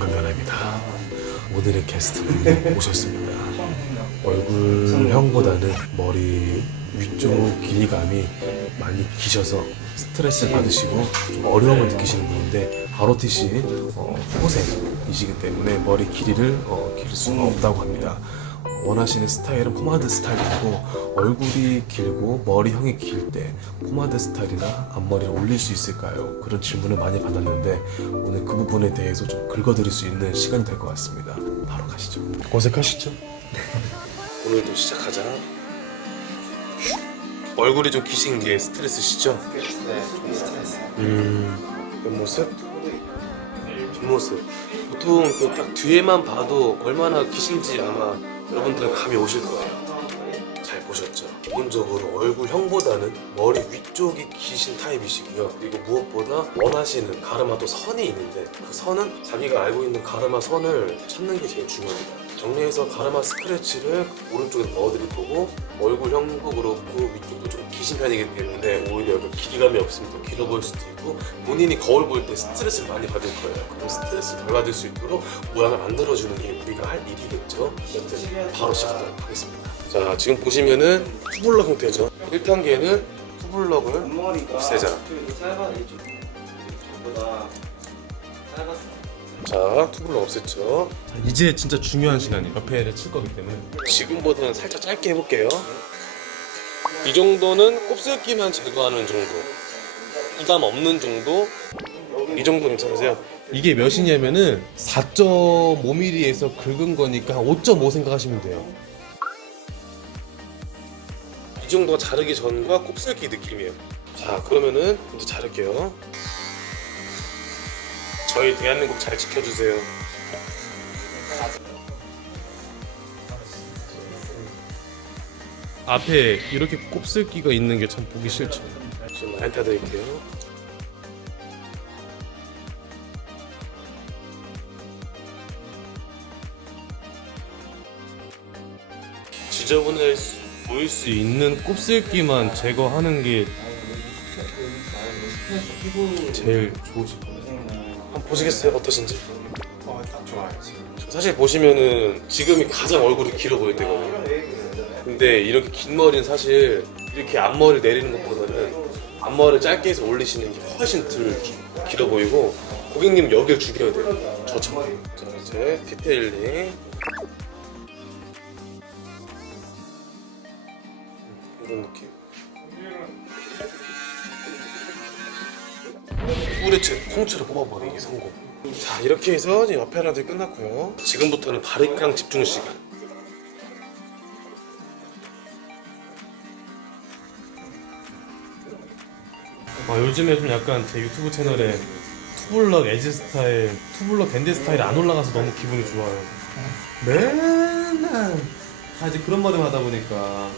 한강연아입니다. 오늘의 게스트를 모셨습니다. 얼굴형보다는 머리 위쪽 길이감이 많이 기셔서 스트레스를 받으시고 좀 어려움을 느끼시는 분인데 바로티시 어, 호세이시기 때문에 머리 길이를 어, 기를 수가 없다고 합니다. 원하시는 스타일은 포마드 스타일이고 얼굴이 길고 머리형이 길 때 포마드 스타일이나 앞머리를 올릴 수 있을까요? 그런 질문을 많이 받았는데 오늘 그 부분에 대해서 좀 긁어드릴 수 있는 시간이 될 것 같습니다. 바로 가시죠. 어색하시죠? 오늘도 시작하자. 얼굴이 좀 기신 게 스트레스시죠? 네, 좀 스트레스. 음, 옆모습? 뒷모습. 보통 그 딱 뒤에만 봐도 얼마나 기신지 아마 여러분들은 감이 오실 거예요. 잘 보셨죠? 기본적으로 얼굴형보다는 머리 위쪽이 기신 타입이시고요. 그리고 무엇보다 원하시는 가르마도 선이 있는데 그 선은 자기가 알고 있는 가르마 선을 찾는 게 제일 중요합니다. 정리해서 가르마 스크래치를 오른쪽에 넣어드릴 거고 얼굴 형도 그렇고 위쪽도 좀 기신 편이기 때문에 길이감이 없으면 더 길어 보일 수도 있고 본인이 거울 볼 때 스트레스를 많이 받을 거예요. 그럼 스트레스 덜 받을 수 있도록 모양을 만들어주는 게 우리가 할 일이겠죠. 여튼 바로 시작하도록 하겠습니다. 자 지금 보시면은 투블럭 형태죠. 1단계는 투블럭을 없애자. 자 투블럭 없앴죠. 이제 진짜 중요한 시간이 옆에를 칠 거기 때문에 지금보다는 살짝 짧게 해볼게요. 이 정도는 곱슬기만 제거하는 정도. 부담 없는 정도. 이 정도 괜찮으세요? 이게 몇이냐면은 4.5mm에서 긁은 거니까 한5.5 생각하시면 돼요. 이 정도가 자르기 전과 곱슬기 느낌이에요. 자, 그러면은 이제 자를게요. 저희 대한민국 잘 지켜주세요. 앞에 이렇게 곱슬기가 있는 게 참 보기 싫죠. 지금 라인 타드릴게요. 지저분해 보일 수 있는 곱슬기만 제거하는 게 제일 좋으실 거예요. 한번 보시겠어요? 어떠신지? 어, 딱 좋아요. 사실 보시면은 지금이 가장 얼굴이 길어 보일 때거든요. 근데 이렇게 긴 머리는 사실 이렇게 앞머리를 내리는 것보다는 앞머리를 짧게 해서 올리시는 게 훨씬 덜 기- 길어 보이고 고객님 여기를 죽여야 돼요. 저처럼. 자 이제 디테일링. 음, 이런 느낌. 뿌리채 통째로 뽑아버리기 성공. 자 이렇게 해서 옆에 하나들 끝났고요. 지금부터는 바리깡 집중 시간. 아, 요즘에 좀 약간 제 유튜브 채널에 투블럭 에지 스타일, 투블럭 밴드 스타일이 안 올라가서 너무 기분이 좋아요. 맨날 다 이제 그런 말을 하다 보니까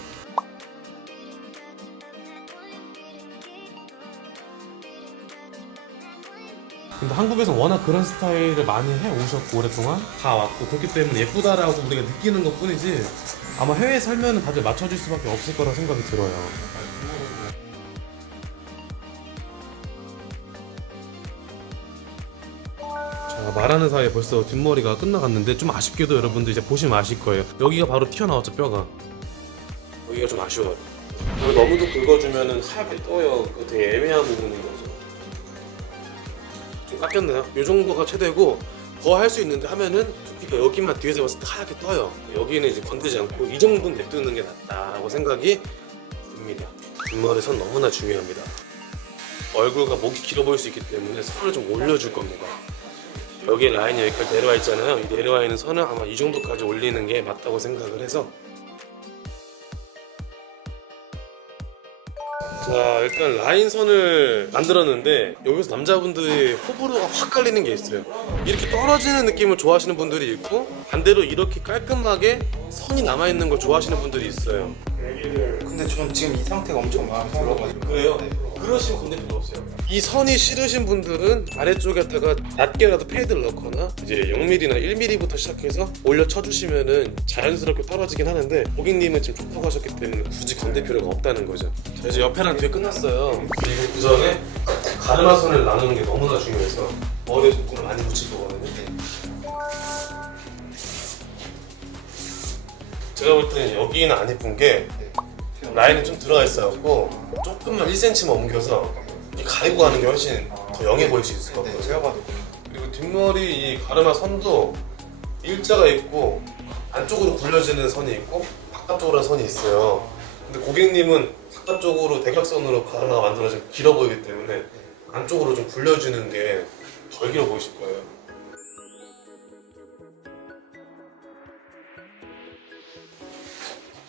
근데 한국에서 워낙 그런 스타일을 많이 해 오셨고 오랫동안 다 왔고 그렇기 때문에 예쁘다라고 우리가 느끼는 것 뿐이지 아마 해외에 살면 다들 맞춰줄 수밖에 없을 거라 생각이 들어요. 말하는 사이에 벌써 뒷머리가 끝나갔는데 좀 아쉽게도 여러분들 이제 보시면 아실 거예요. 여기가 바로 튀어나왔죠 뼈가. 여기가 좀 아쉬워요. 너무도 긁어주면은 하얗게 떠요. 되게 애매한 부분인 거죠. 좀 깎였나요? 이 정도가 최대고 더 할 수 있는데 하면은 두피가 여기만 뒤에서 봤을 때 하얗게 떠요. 여기는 이제 건드지 않고 이 정도는 냅두는 게 낫다라고 생각이 듭니다. 뒷머리 선 너무나 중요합니다. 얼굴과 목이 길어 보일 수 있기 때문에 선을 좀 올려줄 겁니다. 여기 라인이 여기까지 내려와 있잖아요. 이 내려와 있는 선을 아마 이 정도까지 올리는 게 맞다고 생각을 해서. 자 일단 라인 선을 만들었는데 여기서 남자분들의 호불호가 확 갈리는 게 있어요. 이렇게 떨어지는 느낌을 좋아하시는 분들이 있고 반대로 이렇게 깔끔하게 선이 남아있는 걸 좋아하시는 분들이 있어요 근데 전 지금 이 상태가 엄청 마음에 들어가지고 그래요? 네. 그러시면 건대표도 없어요. 이 선이 싫으신 분들은 아래쪽에다가 낮게라도 패드를 넣거나 이제 0mm나 1mm부터 시작해서 올려 쳐주시면은 자연스럽게 떨어지긴 하는데 고객님은 지금 좋다고 하셨기 때문에 굳이 건대 필요가 없다는 거죠. 자, 이제 옆에랑 뒤에 끝났어요. 그리고 그 전에 가르마 선을 나누는 게 너무나 중요해서 머리에 조금 많이 붙일 거거든요. 네. 제가 볼 때는 여기는 안 예쁜 게 라인이 좀 들어가 있어갖고 조금만 1cm만 옮겨서 이 가리고 가는 게 훨씬 더 영해 보일 수 있을 것 네, 같아요. 제가 봐도 그리고 뒷머리 이 가르마 선도 일자가 있고 안쪽으로 굴려지는 선이 있고 바깥쪽으로 선이 있어요. 근데 고객님은 바깥쪽으로 대각선으로 가르마가 만들어지면 길어 보이기 때문에 안쪽으로 좀 굴려주는 게 덜 길어 보이실 거예요.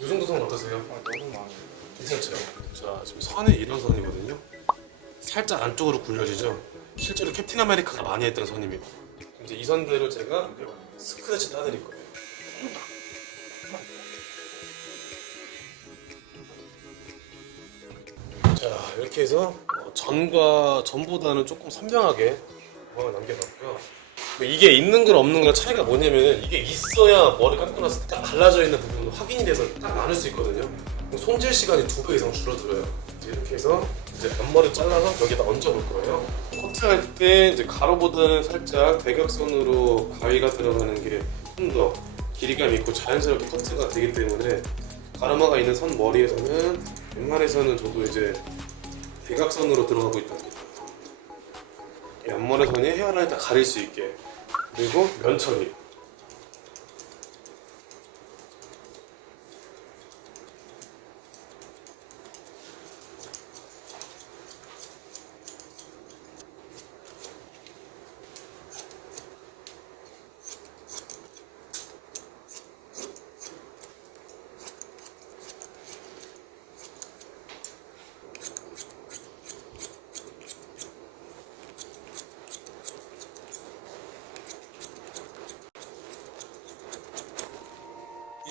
정도 선 어떠세요? 아, 너무 많아요. 괜찮죠? 자 지금 선이 이런 선이거든요. 살짝 안쪽으로 굴려지죠. 실제로 캡틴 아메리카가 많이 했던 선입니다. 이제 이 선대로 제가 스크래치 따드릴 거예요. 자 이렇게 해서 어, 전과 전보다는 조금 선명하게 모양을 남겨봤고요. 뭐 이게 있는 건 없는 거랑 차이가 뭐냐면 이게 있어야 머리 났을 때딱 갈라져 있는 부분 확인이 돼서 딱 나눌 수 있거든요. 손질 시간이 두 배 이상 줄어들어요. 이제 이렇게 해서 이제 앞머리 잘라서 여기다 얹어볼 거예요. 커트할 때 이제 가로보다는 살짝 대각선으로 가위가 들어가는 게 좀 더 길이감 있고 자연스럽게 커트가 되기 때문에 가르마가 있는 선 머리에서는 웬만해서는 저도 이제 대각선으로 들어가고 있답니다. 이 앞머리 선이 헤어라인 다 가릴 수 있게 그리고 면 처리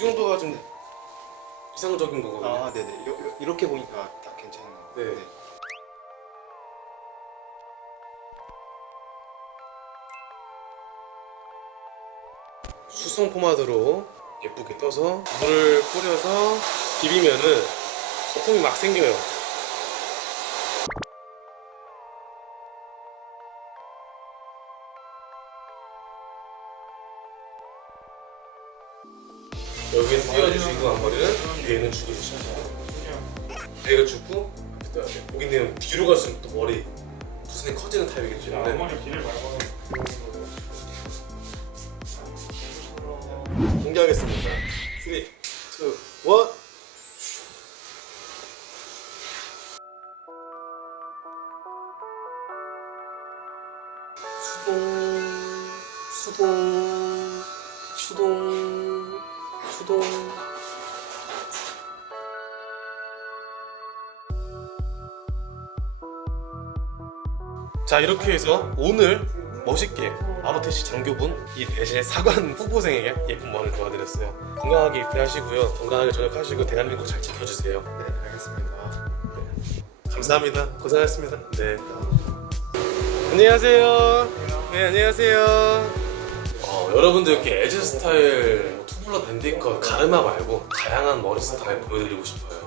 정도가 좀 이상적인 거거든요. 아, 네네. 요- 요- 이렇게 보니까 딱 괜찮네요. 네. 수성 포마드로 예쁘게 떠서 물을 뿌려서 비비면은 거품이 막 생겨요. 여기는 띄워주시고 앞머리는 위에는 죽여주셔야 돼요. 배가 죽고 돼요. 고객님은 뒤로 갈수록 또 머리 수선이 커지는 타입이기 때문에 공개하겠습니다. 3, 자 이렇게 해서 오늘 멋있게 아버테시 장교분 이 대신에 사관 후보생에게 예쁜 머리를 도와드렸어요. 건강하게 입대하시고요. 건강하게 전역하시고 대한민국 잘 지켜주세요. 네, 알겠습니다. 감사합니다. 고생하셨습니다. 네. 안녕하세요. 네 안녕하세요. 어, 여러분들 이렇게 에즈 스타일 뭐 투블러 밴디컷 가르마 말고 다양한 머리 스타일 보여드리고 싶어요.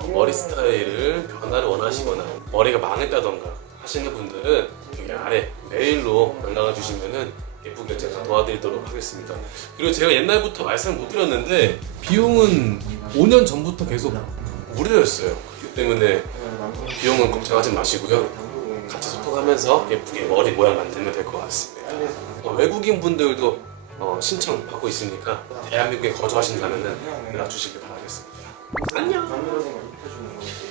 어, 머리 스타일을 변화를 원하시거나 머리가 망했다던가 하시는 분들은 여기 아래 메일로 연락을 주시면은 예쁘게 제가 도와드리도록 하겠습니다. 그리고 제가 옛날부터 말씀을 못 드렸는데 비용은 5년 전부터 계속 무료였어요. 그렇기 때문에 비용은 걱정하지 마시고요. 같이 소통하면서 예쁘게 머리 모양 만들면 될 것 같습니다. 어, 외국인 분들도 어, 신청 받고 있으니까 대한민국에 거주하신다면 연락 주시길 바라겠습니다. 안녕.